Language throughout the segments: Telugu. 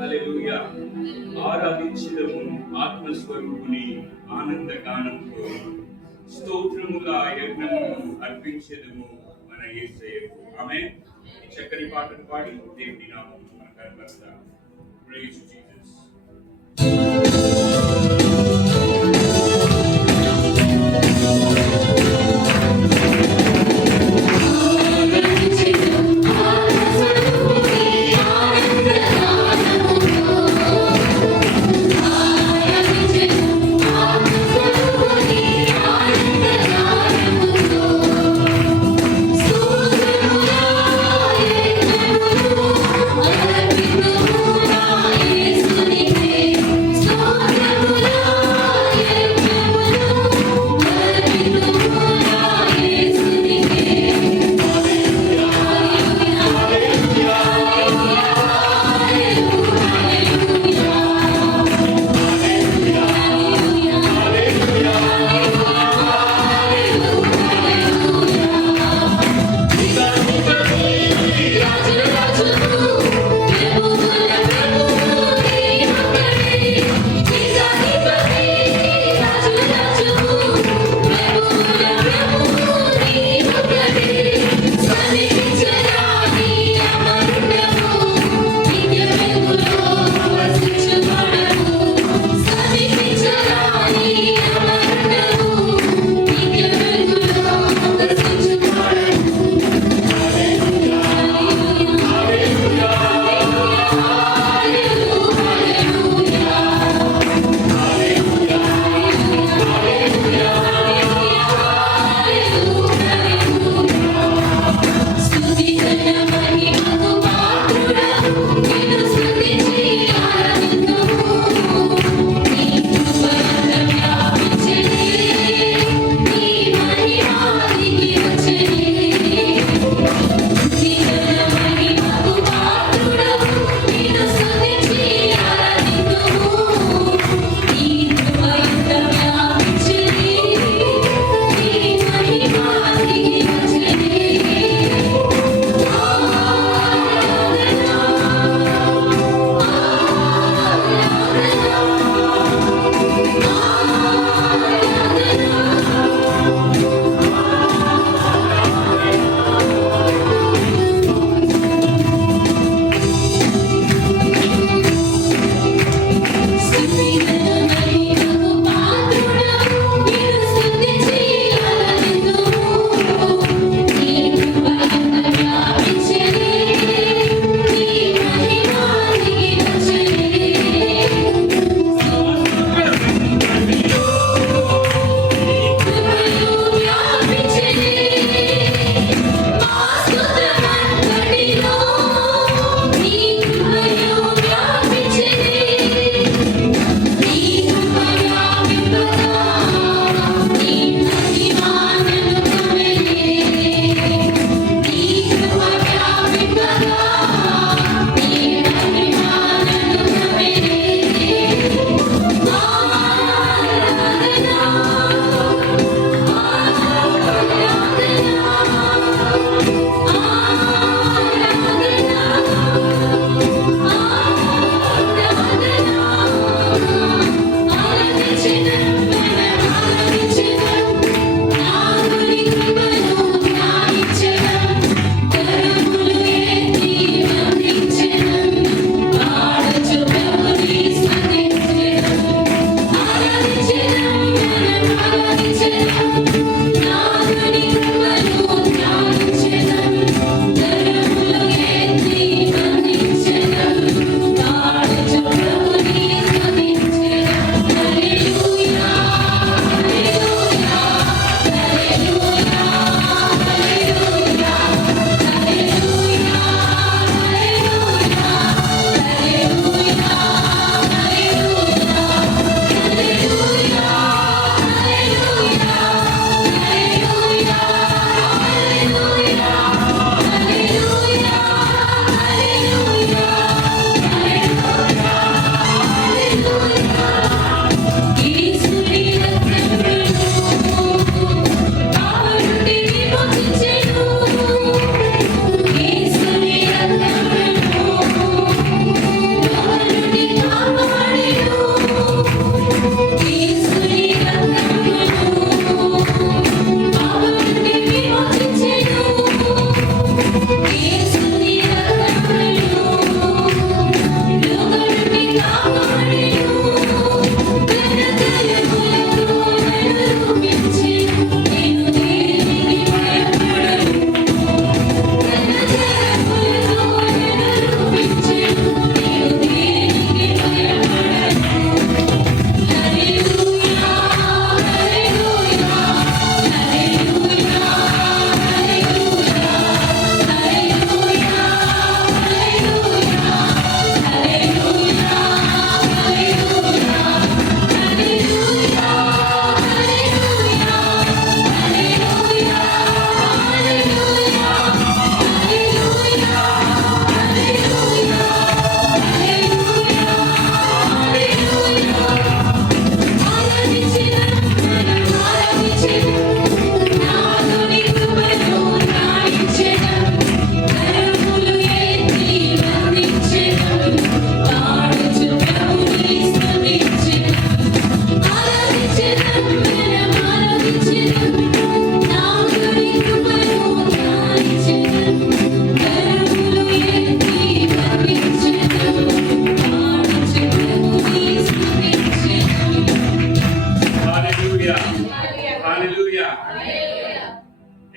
హల్లెలూయా. ఆరాధించదము ఆత్మస్వరూపుని ఆనంద గానంతో, స్తోత్రముల యజ్ఞమును అర్పించదము మన యేసయ్యకు. ఆమేన్. చక్కని పాటను పాడి దేవుని నామమును మనం కనపరుస్తాం. Praise Jesus. Yes,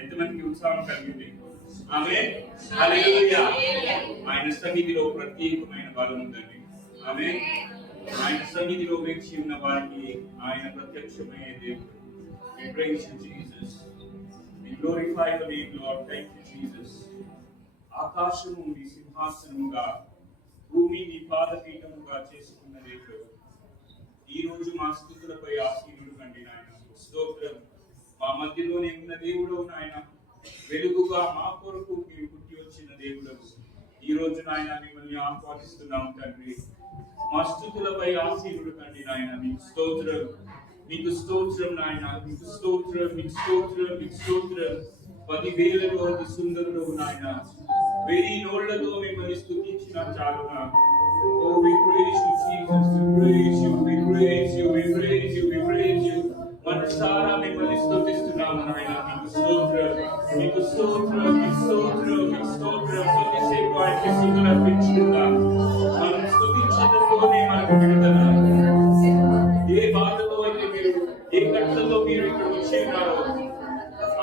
ఎంతమందికి ఉత్సాహం కలిగింది? ఆమేన్. హల్లెలూయా. ఆయన సన్నిధిలో ప్రత్యేకమైన బలం ఉందండి. ఆమేన్. ఆయన సన్నిధిలో వేచి ఉన్న వారికి ఆయన ప్రత్యక్షమయ్యే దేవుడు. We praise you, Jesus. We glorify your name, Lord. Thank you, Jesus. ఆకాశము నీ సింహాసనముగా, భూమి నీ పాదపీఠముగా చేసుకున్న దేవుడు, ఈ రోజు మా స్తుతులపై ఆసీనుడు కండి నాయన. స్తోత్రం. మా మధ్యలోనే ఉన్న దేవుడు నాయన, వెలుగుగా మా కొరకు మీరు పుట్టి వచ్చిన దేవుడు, ఈ రోజు నాయన మిమ్మల్ని ఆహ్వానిస్తున్నాం తండ్రి. మా స్తుతులపై ఆసీనుడు కండి నాయన. మీకు స్తోత్రం, మీకు స్తోత్రం నాయన, మీకు స్తోత్రం, మీకు స్తోత్రం, మీకు స్తోత్రం. 10,000లో అతి సుందరుడు నాయన, 1000 నోళ్లతో మిమ్మల్ని స్తుతించిన చాలునా. Oh, we praise you, Jesus. We praise you, we praise you, we praise you, we praise you. మనసారా మిమ్మల్ని స్తుతిస్తున్నాము నాయన. మీకు స్తోత్రం, మీకు స్తోత్రం, మీకు స్తోత్రం, మీకు స్తోత్రం. కొద్దిసేపు ఆయనకి స్తుతులు అర్పించుకుందాం. మనం స్తుతించడంలోనే మనకు విడుదల. ఏ బాధలో అయితే మీరు, ఏ కట్టలో మీరు ఇక్కడ వచ్చి ఉన్నారో,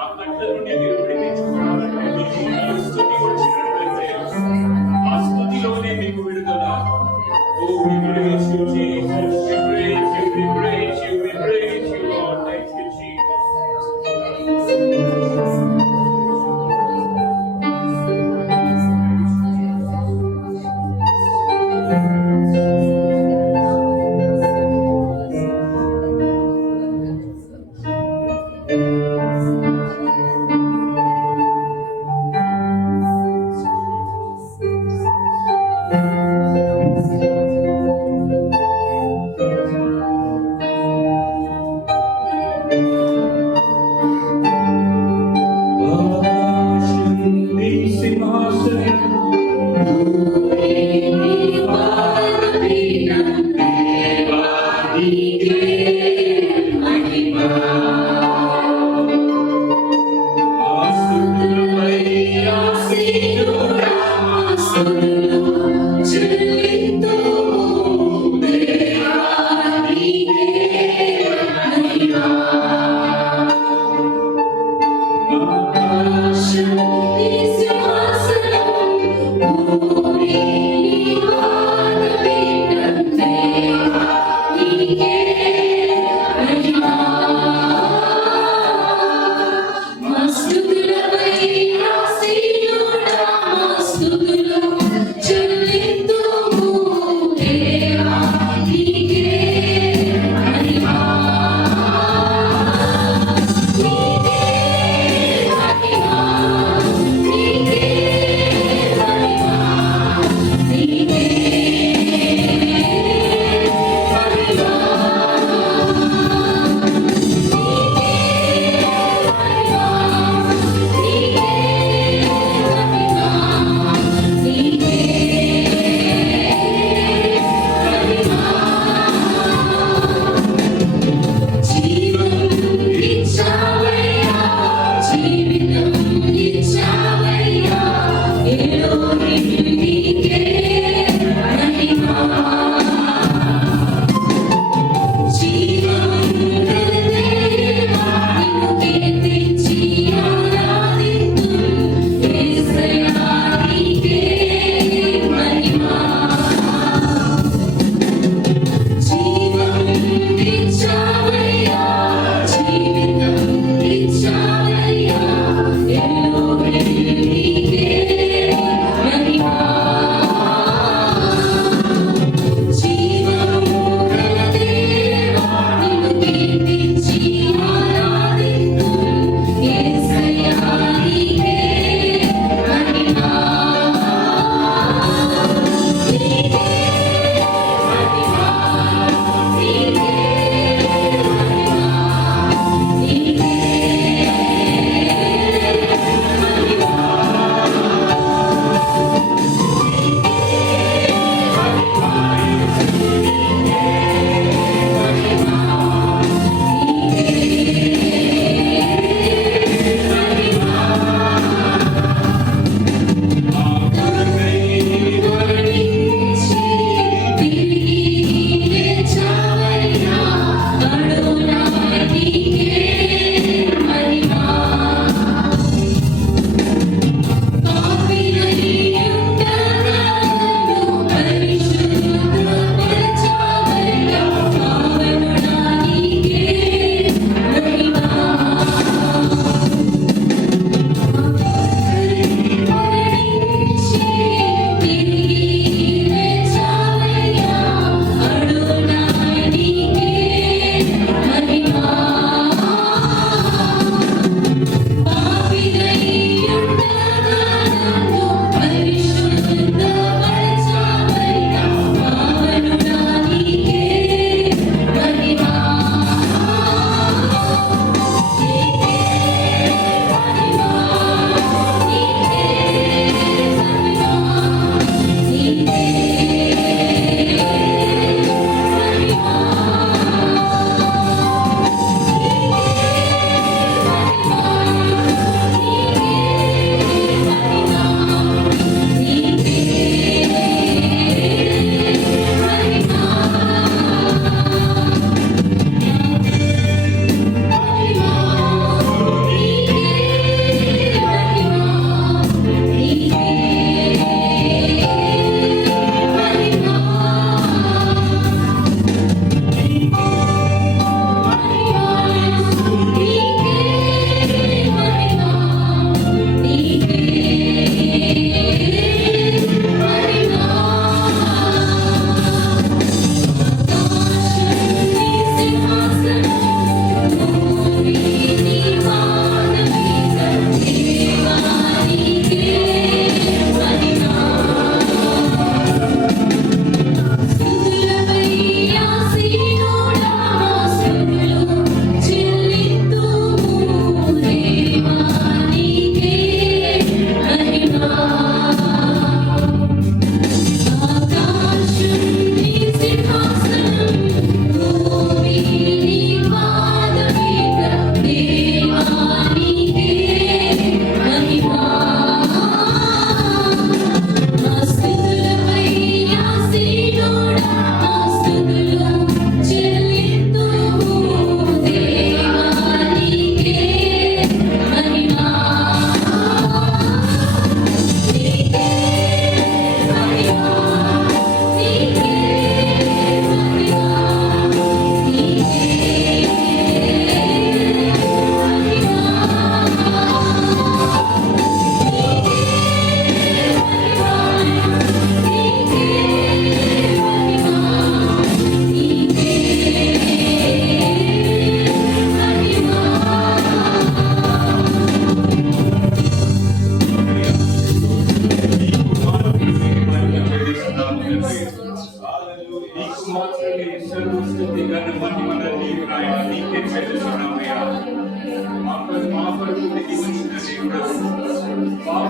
ఆ కట్ట నుండి మీరు విడిపించుకోవాలంటే మీకు స్తుతి వచ్చినట్లయితే ఆ స్తుతిలోనే మీకు విడుదల. Oh, we praise you, Jesus. We praise you, we praise you, we praise you, Lord. Thank you, Jesus.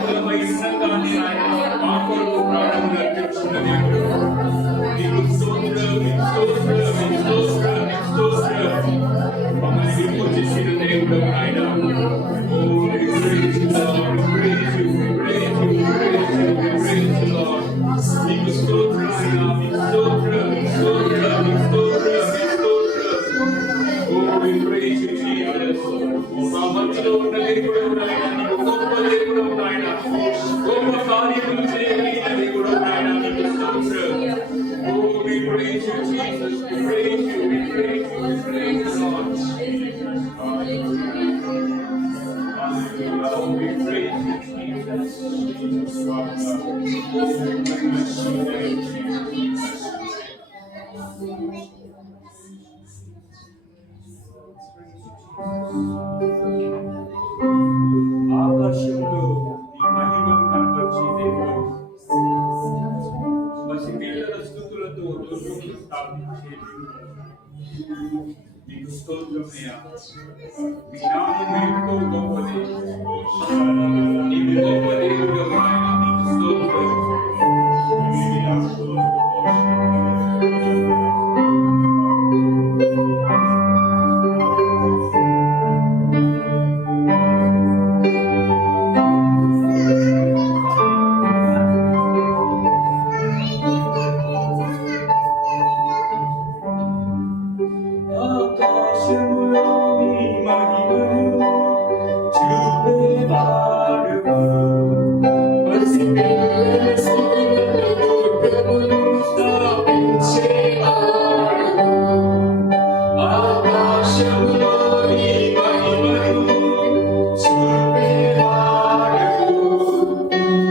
పాపులమై ఉండగానే ఆయన మా కొరకు ప్రాణములు అర్పించిన దేవుడు. నీకు స్తోత్రం, నీకు స్తోత్రం, నీకు స్తోత్రం, నీకు స్తోత్రం. మమ్మల్ని విమోచించిన దేవుడు ఆయన. Oh, we praise you, Lord, we praise you, we praise you, we praise you, we praise you, Lord. నీకు స్తోత్రం అయ్యా, నీకు స్తోత్రం, నీకు స్తోత్రం, నీకు స్తోత్రం, నీకు స్తోత్రం. Oh, we praise you, Jesus. మా మధ్యలో ఉన్న దేవుడు ఆయన, నీకు గొప్ప దేవుడు ఆయన, గొప్ప కార్యములు చేయగలిగిన దేవుడు ఆయన, నీకు స్తోత్రం. Oh, we praise you, Jesus, we praise you, we praise you, we praise you, Lord. Oh, we praise you, Jesus. ఆకాశంలో ఈ మహిమను కనపరిచే దేవుడు, పసిపిల్లల స్తుతులతో లోకమును స్థాపించే దేవుడు. నీకు స్తోత్రమయ్యా. మీ నామం ఎంతో గొప్పది. నీవు గొప్ప దేవుడు ఆయన, నీకు స్తోత్రం. ఆకాశములో నీ మహిమను చూపేవాడువు, పసిపిల్లల స్తుతులతో లోకమును స్థాపించేవాడువు. ఆకాశములో నీ మహిమను చూపేవాడువు,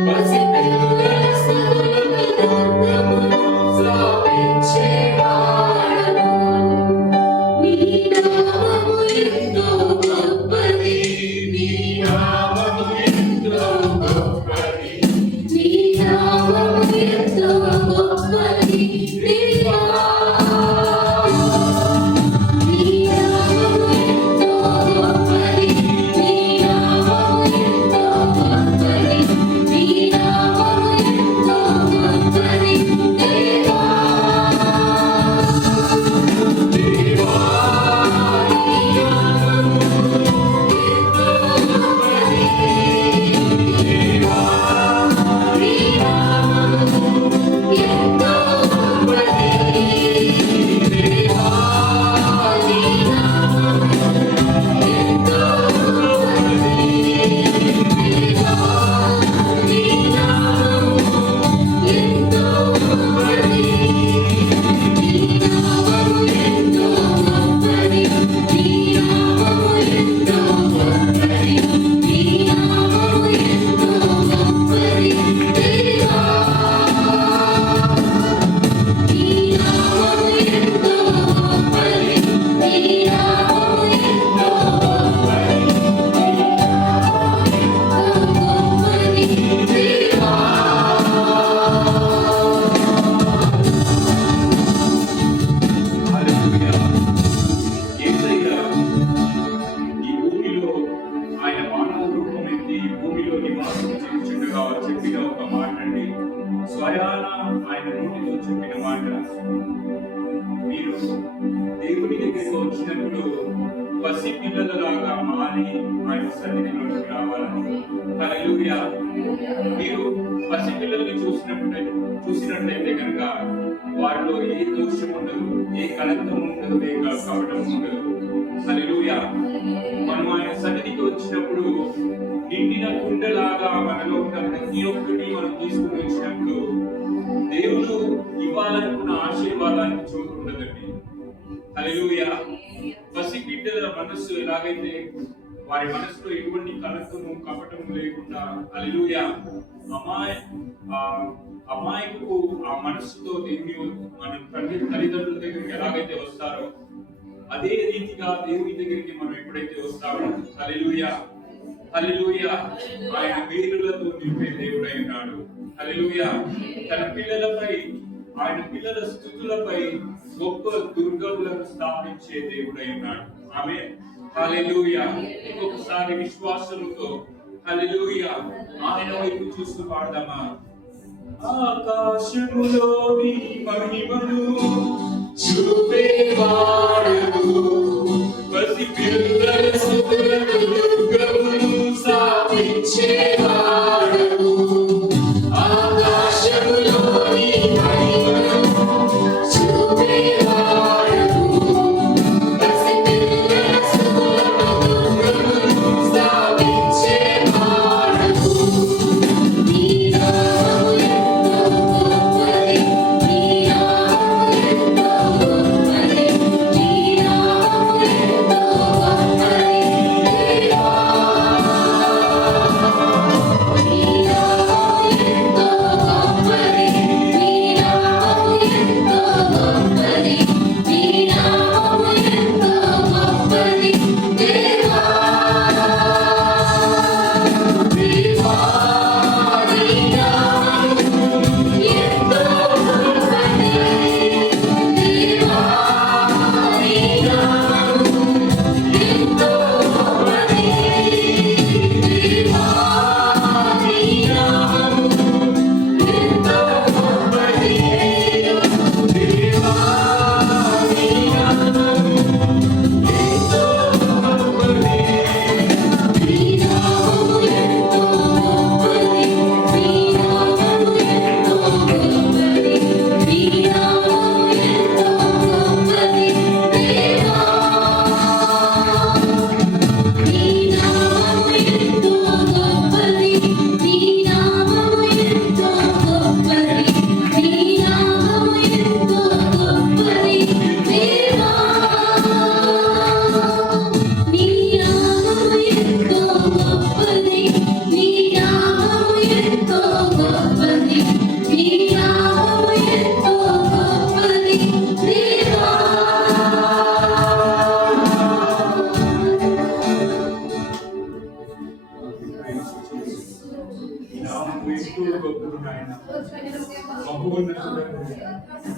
పసిపిల్లల స్తుతులతో లోకమును స్థాపించేవాడువు. నీ నామము ఎంతో గొప్పది, నీ నామము ఎంతో గొప్పది, నీ నామము ఎంతో గొప్పది దేవా. నీ నామము ఎంతో గొప్పది, నీ నామము ఎంతో గొప్పది, నీ నామము ఎంతో గొప్పది దేవా. దేవా, నీ నామము ఎంతో గొప్పది, దేవా, నీ నామము ఎంతో గొప్పది, దేవా, నీ నామము ఎంతో గొప్పది, దేవా, నీ నామము ఎంతో గొప్పది, నీ నామము ఎంతో గొప్పది, నీ నామము ఎంతో గొప్పది, నీ నామము ఎంతో గొప్పది దేవా. నీ నామము ఎంతో గొప్పది, నీ నామము ఎంతో గొప్పది, నీ నామము ఎంతో గొప్పది దేవా. హల్లెలూయా. యేసయ్య ఈ భూమిలో ఆయన మానవ రూపం ఎత్తి ఈ భూమిలో నివాసం చేయుచుండగా చెప్పిన ఒక మాట అండి. స్వయాన ఆయన నోటితో చెప్పిన మాట, మీరు దేవుని దగ్గరికి వచ్చినప్పుడు పసిపిల్లలలాగా మారి ఆయన సన్నిధిలోకి రావాలని. హల్లెలూయా. మీరు పసిపిల్లల్ని చూసినట్లయితే కనుక వారిలో ఏ దోషం ఉండదు, ఏ కళంకం ఉండదు, ఏ కపటం ఉండదు. హల్లెలూయా. మనం ఆయన సన్నిధికి వచ్చినప్పుడు నిండిన కుండలాగా మనలో ఉన్న ప్రతి ఒక్కటి మనం తీసుకుని వచ్చినప్పుడు దేవుడు ఇవ్వాలనుకున్న ఆశీర్వాదానికి చోటు ఉండదండి. హల్లెలూయా. పసిబిడ్డల మనస్సు ఎలాగైతే వారి మనసులో ఎటువంటి కలకము కపటము లేకుండా హల్లెలూయా అమాయకు ఆ మనస్సుతో దేవుని మన తల్లిదండ్రుల దగ్గరికి ఎలాగైతే వస్తారో అదే రీతిగా దేవుని దగ్గరికి మనం ఎప్పుడైతే వస్తామో హల్లెలూయా హల్లెలూయా ఆయన మేలులతో నింపే దేవుడై ఉన్నాడు. హల్లెలూయా. తన పిల్లలపై ఆయన పిల్లల స్తుతులపై గొప్ప దుర్గములను స్థాపించే దేవుడై ఉన్నాడు. ఆమేన్. హల్లెలూయా. ఇంకొకసారి విశ్వాసంతో హల్లెలూయా. ఆయన వైపు చూస్తూ పాడదామా? ఆకాశములో నీ మహిమను చూపేవాడవు, పసి పిల్లల సుతులను దుర్గమును స్థాపించేవాడవు. ఆకాశములో నీ మహిమను చూపేవాడవు, పసి పిల్లల సుతులను దుర్గమును స్థాపించేవాడవు.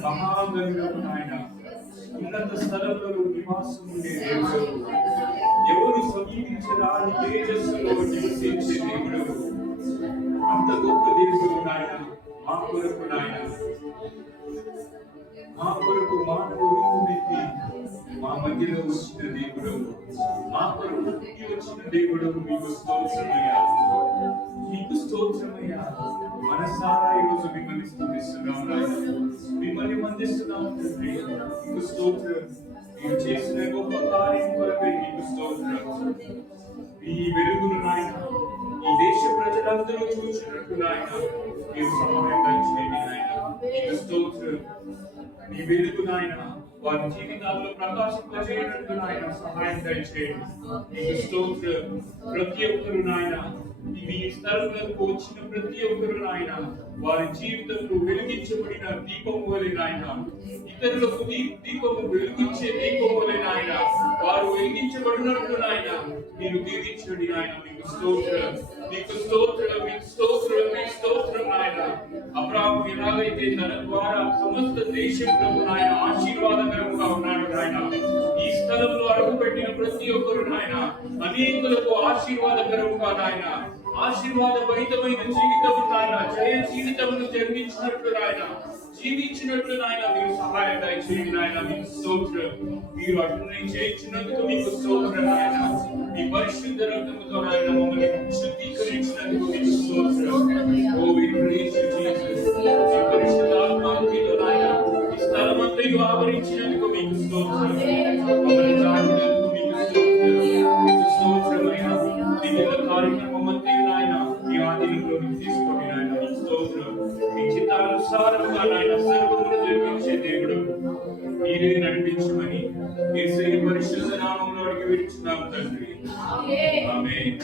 మహాగణుడకు నాయన, ఉన్నత స్థలంలో నివాసం ఉండే దేవుడు, ఎవరు సమీపించరాని తేజస్సులో నివసించే దేవుడు, అంత గొప్ప దేవుడు నాయన. మా కొరకు నాయన, మా కొరకు మానవ రూపుమెత్తి మా మధ్యలో వచ్చిన దేవుడు, మా కొరకు పుట్టి వచ్చిన దేవుడు, మీకు స్తోత్రమయ్యా, మీకు స్తోత్రమయ్యా. మనసారా ఈరోజు మిమ్మల్ని స్తుతిస్తున్నాం నాయన, మిమ్మల్ని వందిస్తున్నాం తండ్రి. మీకు స్తోత్రం. మీరు చేసిన గొప్ప కార్యం కొరకై మీకు స్తోత్రం. ఈ వెలుగును నాయన ఈ దేశ ప్రజలందరూ చూసినట్టు నాయన మీరు సహాయం దయచేయండి నాయన. మీకు స్తోత్రం. మీ వెలుగు నాయన వారి జీవితాల్లో ప్రకాశింపజేయనట్టు నాయన సహాయం దయచేయండి. మీకు స్తోత్రం. ప్రతి ఒక్కరు నాయన మీ స్థలంలోకి వచ్చిన ప్రతి ఒక్కరు నాయన వారి జీవితంలో వెలిగించబడిన దీపం వలె నాయన, ఇతరులకు దీపము వెలిగించే దీపం వలె నాయన వారు వెలిగించబడినట్లు నాయన మీరు దీవించండి నాయన. మీకు స్తోత్రం, మీకు స్తోత్రం, మీకు స్తోత్రం, మీకు స్తోత్రం నాయన. అబ్రాహాము ఎలాగైతే తన ద్వారా సమస్త దేశంలో నాయన ఆశీర్వాదకరంగా ఉన్నాడు నాయన, ఈ స్థలంలో అడుగుపెట్టిన ప్రతి ఒక్కరు నాయన అనేకులకు ఆశీర్వాదకరంగా నాయన ఆశీర్వాదభరితమైన జీవితం నాయన, జయ జీవితమును జన్మించినట్లు నాయన, జీవించినట్లు నాయన మీరు సహాయం దయచేయండి నాయన. మీకు స్తోత్రం. మీరు అటుని చేయించినందుకు మీకు స్తోత్రం నాయన. మీ పరిశుద్ధ రక్తముతో నాయన మమ్మల్ని శుద్ధీకరించినందుకు మీకు స్తోత్రం. ఓ వి ప్రైజ్ యు జీసస్. మీ పరిశుద్ధ ఆత్మతో నాయన ఈ స్థలమంతయు ఆవరించినందుకు మీకు స్తోత్రం. మమ్మల్ని తాకినందుకు మీకు స్తోత్రం. మీకు స్తోత్రమైన దివ్య కార్యక్రమం అంతయు నాయన మీ ఆధీనంలోకి తీసుకోండి నాయన. మీకు స్తోత్రం. మీ చిత్తానుసారముగా నాయన సర్వమును జరిగించే దేవుడు మీరే నడిపించమని యేసయ్య పరిశుద్ధ నామములో అడిగి విడుచున్నాము తండ్రి. ఆమేన్.